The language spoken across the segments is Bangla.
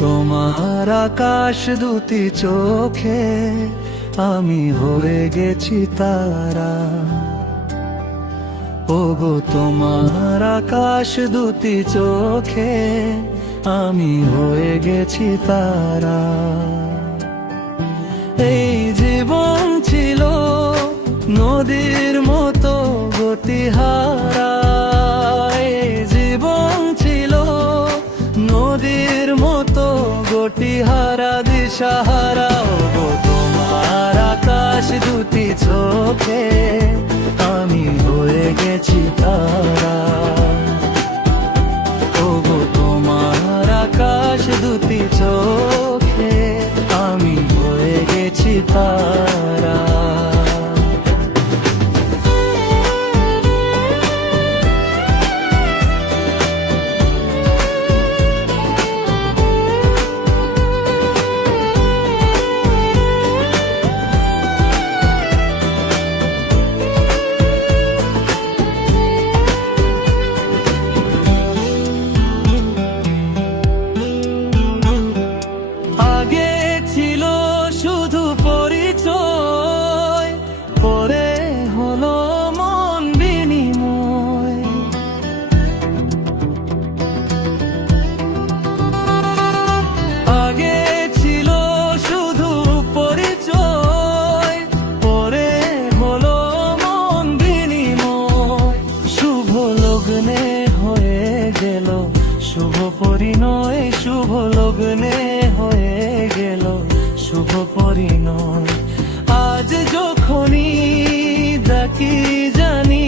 তোমার আকাশ দুটি চোখে আমি হয়ে গেছি তারা। ওগো তোমার আকাশ দুটি চোখে আমি হয়ে গেছি তারা। এই জীবন ছিল নদীর মতো গতিহারা, এই জীবন ছিল নদীর মতো গতিহারা দিশাহারা। ওগো তোমার আকাশ দুটি চোখে আমি হয়ে গেছি তারা। ওগো তোমার আকাশ দুটি চোখে আমি হয়ে গেছি তারা। আগে ছিল শুধু পরিচয়, পরে হলো মন বিনিময়। আগে ছিল শুধু পরিচয়, পরে হলো মন বিনিময়। শুভ লগ্নে হয়ে গেল শুভ পরিণয়, শুভ লগ্নে হয়ে গেল শুভ পরিণয়। আজ যখনই ডাকি জানি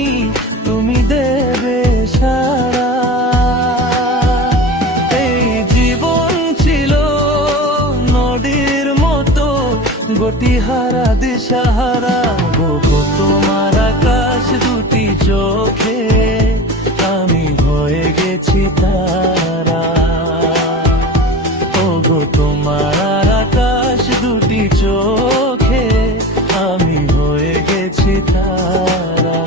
তুমি দেবে সারা। এই জীবন ছিল নদীর মতো গতিহারা দিশাহারা। ওগো তোমার আকাশ দুটি চোখে আমি হয়ে গেছি তারা। ওগো তোমার আকাশ দুটি চোখে আমি হয়ে গেছি তারা।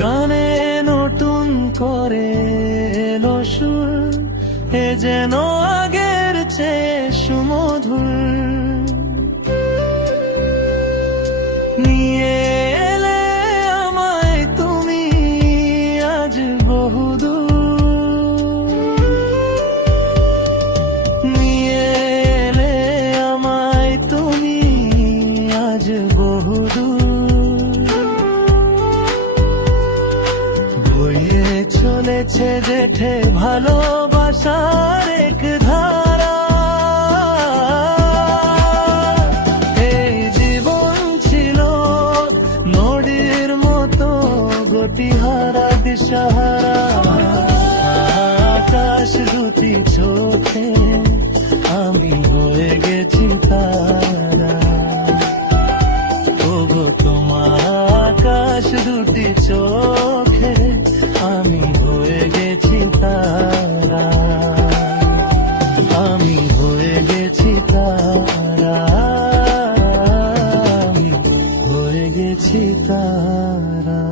গানে নতুন করে এলো সুর, এ যেন আগের চেয়ে সুমধুর। নিয়ে এলে আমায় তুমি আজ বহুদূর, নিয়ে এলে আমায় তুমি আজ বহুদূর। বয়ে চলেছে জেঠে ভালোবাসার এক ধারা। এই জীবন ছিল নদীর মতো গতিহারা দিশাহারা। আকাশ দুটি চোখে আমি হয়ে গেছি তারা। ওগো তোমার আকাশ দুটি চোখে আমি হয়ে গেছি তারা। আমি হয়ে গেছি তারা, আমি হয়ে গেছি তারা।